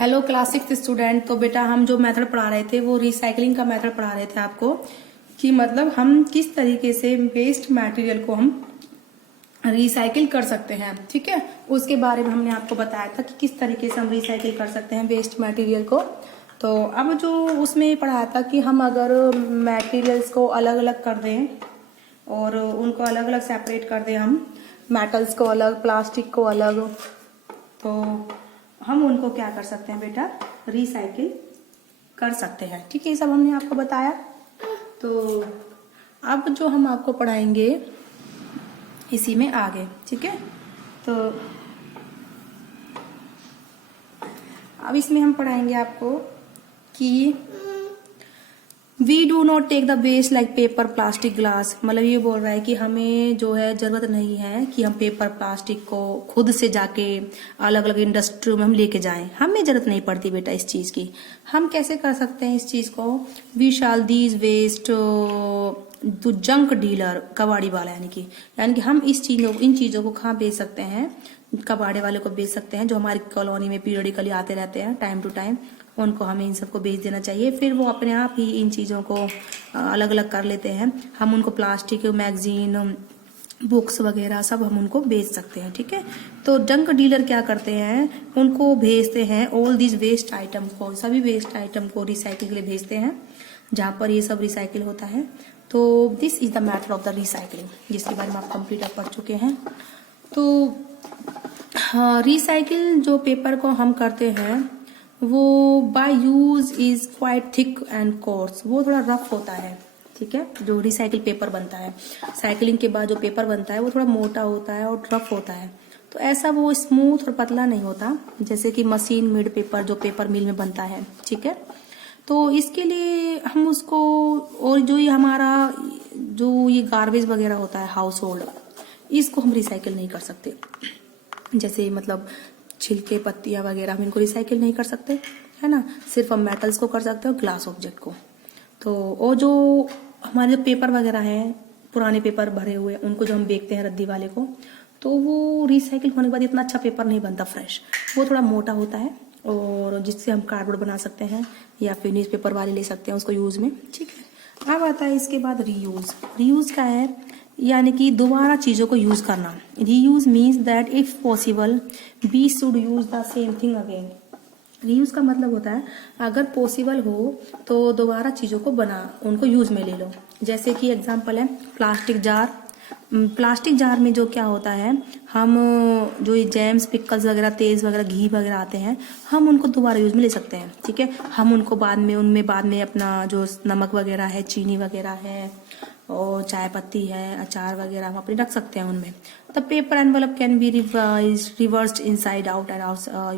Hello class 6 student. तो बेटा हम जो मेथड पढ़ा रहे थे वो रिसाइकलिंग का मेथड पढ़ा रहे थे आपको कि मतलब हम किस तरीके से वेस्ट मटेरियल को हम रिसाइकिल कर सकते हैं। ठीक है, उसके बारे में हमने आपको बताया था कि किस तरीके से हम रिसाइकिल कर सकते हैं वेस्ट मटेरियल को। तो अब जो उसमें पढ़ाया था कि हम अगर मटेरियल्स को अलग अलग कर दें और उनको अलग अलग सेपरेट कर दें, हम मेटल्स को अलग, प्लास्टिक को अलग, तो हम उनको क्या कर सकते हैं बेटा, रिसाइकिल कर सकते हैं। ठीक है, ये सब हमने आपको बताया। तो अब जो हम आपको पढ़ाएंगे इसी में आगे, ठीक है। तो अब इसमें हम पढ़ाएंगे आपको कि we do not take the waste like paper, plastic, glass. मतलब ये बोल रहा है कि हमें जो है जरूरत नहीं है कि हम पेपर, प्लास्टिक को खुद से जाके अलग अलग इंडस्ट्री में हम लेके जाएं। हमें जरूरत नहीं पड़ती बेटा इस चीज की। हम कैसे कर सकते हैं इस चीज को? We shall these waste to junk dealer, कबाड़ी वाला, यानी कि हम इन चीजों को कहाँ बेच सकते हैं? कबाड़े वाले को बेच सकते हैं, जो हमारी कॉलोनी में पीरियडिकली आते रहते हैं टाइम टू टाइम। उनको हमें इन सबको बेच देना चाहिए, फिर वो अपने आप ही इन चीज़ों को अलग अलग कर लेते हैं। हम उनको प्लास्टिक, मैगजीन, बुक्स वगैरह सब हम उनको बेच सकते हैं। ठीक है, तो जंक डीलर क्या करते हैं? उनको भेजते हैं ऑल दिस वेस्ट आइटम को, सभी वेस्ट आइटम को रिसाइकिल के लिए भेजते हैं, जहाँ पर ये सब रिसाइकिल होता है। तो this is the method of the recycling, जिसके बारे में आप कंप्लीट पढ़ चुके हैं। तो हाँ, रिसाइकिल जो पेपर को हम करते हैं वो by use is quite thick and course, वो थोड़ा रफ होता है। ठीक है, जो रिसाइकिल पेपर बनता है, साइकिलिंग के बाद जो पेपर बनता है वो थोड़ा मोटा होता है और रफ होता है। तो ऐसा वो स्मूथ और पतला नहीं होता जैसे कि मशीन मेड पेपर जो पेपर मिल में बनता है। ठीक है, तो इसके लिए हम उसको, और जो ये हमारा जो ये गार्बेज वगैरह होता है हाउस होल्ड, इसको हम रिसाइकिल नहीं कर सकते। जैसे मतलब छिलके, पत्तियां वगैरह हम इनको रिसाइकिल नहीं कर सकते, है ना। सिर्फ हम मेटल्स को कर सकते हो, ग्लास ऑब्जेक्ट को। तो और जो हमारे जो पेपर वगैरह हैं, पुराने पेपर भरे हुए, उनको जो हम बेचते हैं रद्दी वाले को, तो वो रिसाइकिल होने के बाद इतना अच्छा पेपर नहीं बनता फ्रेश, वो थोड़ा मोटा होता है, और जिससे हम कार्डबोर्ड बना सकते हैं या फिर न्यूज पेपर वाले ले सकते हैं उसको यूज में। ठीक है, अब आता है इसके बाद रीयूज। रीयूज क्या है? यानी कि दोबारा चीजों को यूज करना। Reuse means that if possible we should use the same thing again. Reuse का मतलब होता है अगर पॉसिबल हो तो दोबारा चीजों को उनको यूज में ले लो। जैसे कि एग्जांपल है प्लास्टिक जार। प्लास्टिक जार में जो क्या होता है, हम जो ये जैम्स, पिकल्स वगैरह, तेज वगैरह, घी वगैरह आते हैं, हम उनको दोबारा यूज में ले सकते हैं। ठीक है, हम उनको उनमें बाद में अपना जो नमक वगैरह है, चीनी वगैरह है, और चाय पत्ती है, अचार वगैरह हम अपने रख सकते हैं उनमें। The paper envelope can be reversed inside out and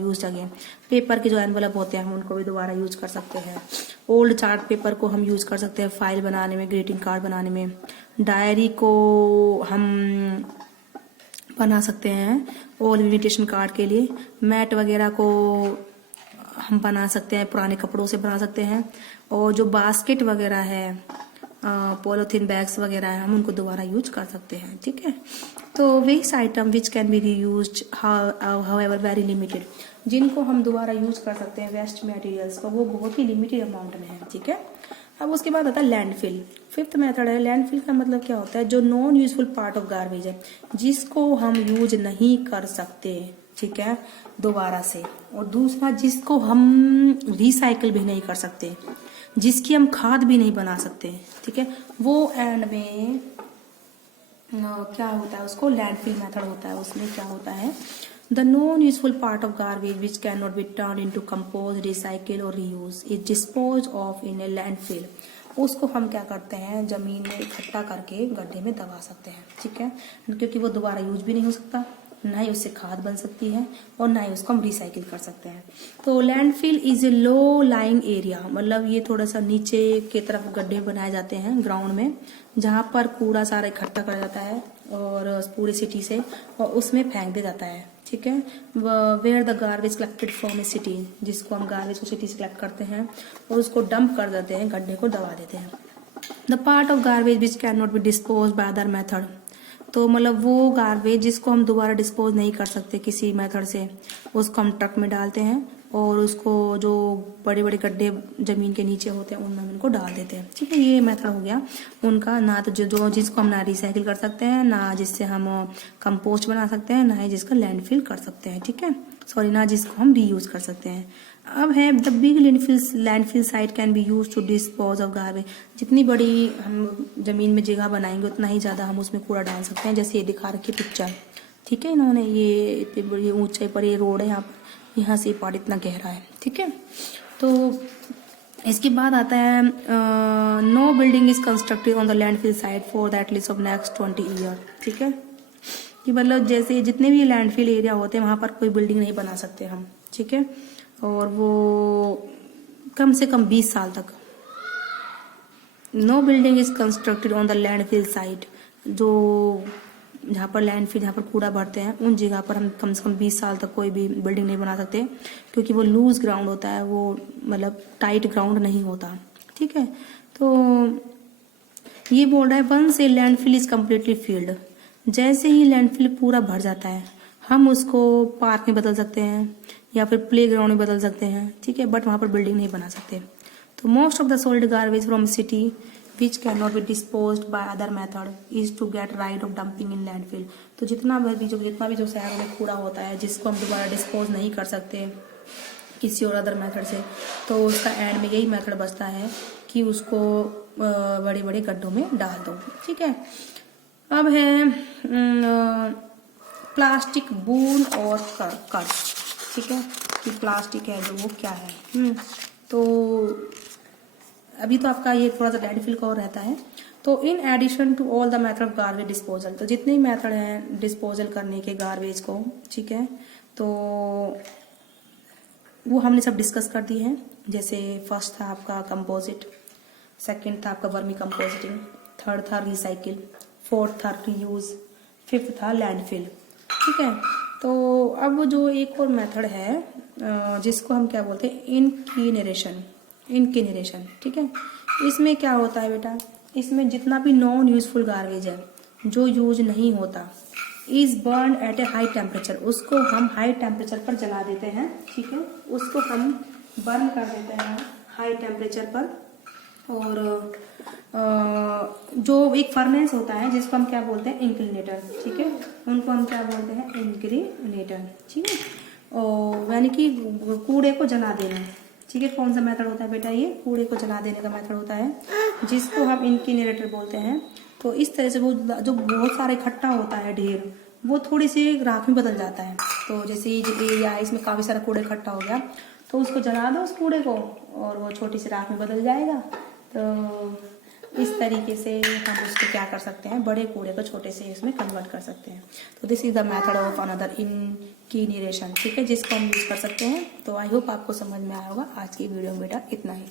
used again. Paper के जो एनवलप होते हैं हम उनको भी दोबारा यूज कर सकते हैं। ओल्ड चार्ट पेपर को हम यूज कर सकते हैं फाइल बनाने में, ग्रीटिंग कार्ड बनाने में। डायरी को हम बना सकते हैं और इनविटेशन कार्ड के लिए। मैट वगैरह को हम बना सकते हैं, पुराने कपड़ों से बना सकते हैं। और जो बास्केट वगैरह है, पॉलिथीन बैग्स वगैरह है, हम उनको दोबारा यूज कर सकते हैं। ठीक है, तो waste item which can be reused however very limited, जिनको हम दोबारा यूज कर सकते हैं वेस्ट मटेरियल्स को, वो बहुत ही लिमिटेड अमाउंट में है। ठीक है, अब उसके बाद आता है लैंडफिल। फिफ्थ मेथड है लैंडफिल। का मतलब क्या होता है? जो non useful part of garbage है, जिसको हम यूज नहीं कर सकते, ठीक है, दोबारा से। और दूसरा, जिसको हम रिसाइकिल भी नहीं कर सकते, जिसकी हम खाद भी नहीं बना सकते। ठीक है, वो एंड में क्या होता है, उसको लैंडफिल मेथड होता है। उसमें क्या होता है, the non useful part of garbage which can not be turn into compost, recycle और reuse is dispose of in a landfill. उसको हम क्या करते हैं, जमीन में इकट्ठा करके गड्ढे में दबा सकते हैं। ठीक है, क्योंकि वो दोबारा यूज भी नहीं हो सकता, ना ही उससे खाद बन सकती है, और ना ही उसको हम रिसाइकिल कर सकते हैं। तो landfill is a low lying area, मतलब ये थोड़ा सा नीचे के तरफ गड्ढे बनाए जाते हैं ग्राउंड में, जहाँ पर कूड़ा सारा इकट्ठा करा जाता है और पूरी सिटी से, और उसमें फेंक दिया जाता है। ठीक है, where the garbage collected from a city, जिसको हम गार्बेज को सिटी से कलेक्ट करते हैं और उसको डंप कर देते हैं, गड्ढे को दबा देते हैं। The part of garbage which can not be dispose bye other method, तो मतलब वो गार्बेज जिसको हम दोबारा डिस्पोज नहीं कर सकते किसी मेथड से, उसको हम ट्रक में डालते हैं और उसको जो बड़े बड़े गड्ढे जमीन के नीचे होते हैं उनमें हम इनको डाल देते हैं। ठीक है, ये मेथड हो गया उनका। ना तो जो जिसको हम ना रिसाइकिल कर सकते हैं, ना जिससे हम कंपोस्ट बना सकते हैं, ना ही जिसका लैंडफिल कर सकते हैं। ठीक है, सॉरी, ना जिसको हम रीयूज कर सकते हैं। अब है the big landfill site can be use to dispose of garbage. जितनी बड़ी हम जमीन में जगह बनाएंगे उतना ही ज्यादा हम उसमें कूड़ा डाल सकते हैं। जैसे ये दिखा रखी पिक्चर, ठीक है, इन्होंने ये इतनी बड़ी ऊंचाई पर ये रोड है, यहाँ से पहाड़ इतना गहरा है। ठीक है, तो इसके बाद आता है no building is constructed on the landfill site for the at least of next 20 year. ठीक है, कि मतलब जैसे जितने भी लैंडफिल एरिया होते हैं वहां पर कोई बिल्डिंग नहीं बना सकते हम। ठीक है, और वो कम से कम 20 साल तक। No building is constructed on the landfill site, जो जहाँ पर लैंडफिल, जहाँ पर कूड़ा भरते हैं उन जगह पर हम कम से कम 20 साल तक कोई भी बिल्डिंग नहीं बना सकते, क्योंकि वो लूज ग्राउंड होता है, वो मतलब टाइट ग्राउंड नहीं होता। ठीक है, तो ये बोल रहा है once a landfill is completely filled, जैसे ही लैंडफिल पूरा भर जाता है हम उसको पार्क में बदल सकते हैं या फिर प्ले ग्राउंड में बदल सकते हैं। ठीक है, बट वहां पर बिल्डिंग नहीं बना सकते। तो most of the solid garbage from city which can not be disposed by other method is to get right of dumping in landfill. तो जितना भी जो शहरों में कूड़ा होता है जिसको हम दोबारा डिस्पोज नहीं कर सकते किसी और अदर मेथड से, तो उसका एंड में यही मेथड बचता है कि उसको बड़े बड़े गड्ढों में डाल दो। ठीक है, अब है प्लास्टिक बून और कट। ठीक है, कि प्लास्टिक है जो वो क्या है। तो अभी तो आपका ये थोड़ा सा लैंडफिल का और रहता है। तो in addition to all the method of garbage disposal, तो जितने ही मेथड हैं डिस्पोजल करने के गार्बेज को, ठीक है, तो वो हमने सब डिस्कस कर दिए हैं। जैसे फर्स्ट था आपका कंपोजिट, सेकंड था आपका वर्मी कंपोजिटिंग, थर्ड था रिसाइकिल, फोर्थ था रीयूज, फिफ्थ था लैंडफिल। ठीक है, तो अब जो एक और मेथड है जिसको हम क्या बोलते हैं, इनकिनरेशन। ठीक है, इसमें क्या होता है बेटा, इसमें जितना भी नॉन यूजफुल गार्बेज है जो यूज नहीं होता is burn at a high temperature, उसको हम हाई टेम्परेचर पर जला देते हैं। ठीक है, उसको हम बर्न कर देते हैं हाई टेम्परेचर पर। और जो एक फर्नेस होता है जिसको हम क्या बोलते हैं, इंक्लिनेटर। ठीक है, उनको हम क्या बोलते हैं, इंक्लिनेटर। ठीक है, और यानी कि कूड़े को जला देना। ठीक है, कौन सा मेथड होता है बेटा, ये कूड़े को जला देने का मेथड होता है जिसको हम इंक्लिनेटर बोलते हैं। तो इस तरह से वो जो बहुत सारे इकट्ठा होता है ढेर, वो थोड़ी सी राख में बदल जाता है। तो जैसे ये जो एरिया है इसमें काफी सारा कूड़ा इकट्ठा हो गया, तो उसको जला दो उस कूड़े को और वो छोटी सी राख में बदल जाएगा। तो इस तरीके से हम उसको क्या कर सकते हैं, बड़े कूड़े को छोटे से इसमें कन्वर्ट कर सकते हैं। तो this is the method of another incineration. ठीक है, जिसको हम यूज कर सकते हैं। तो आई होप आपको समझ में आया होगा। आज की वीडियो में बेटा इतना ही।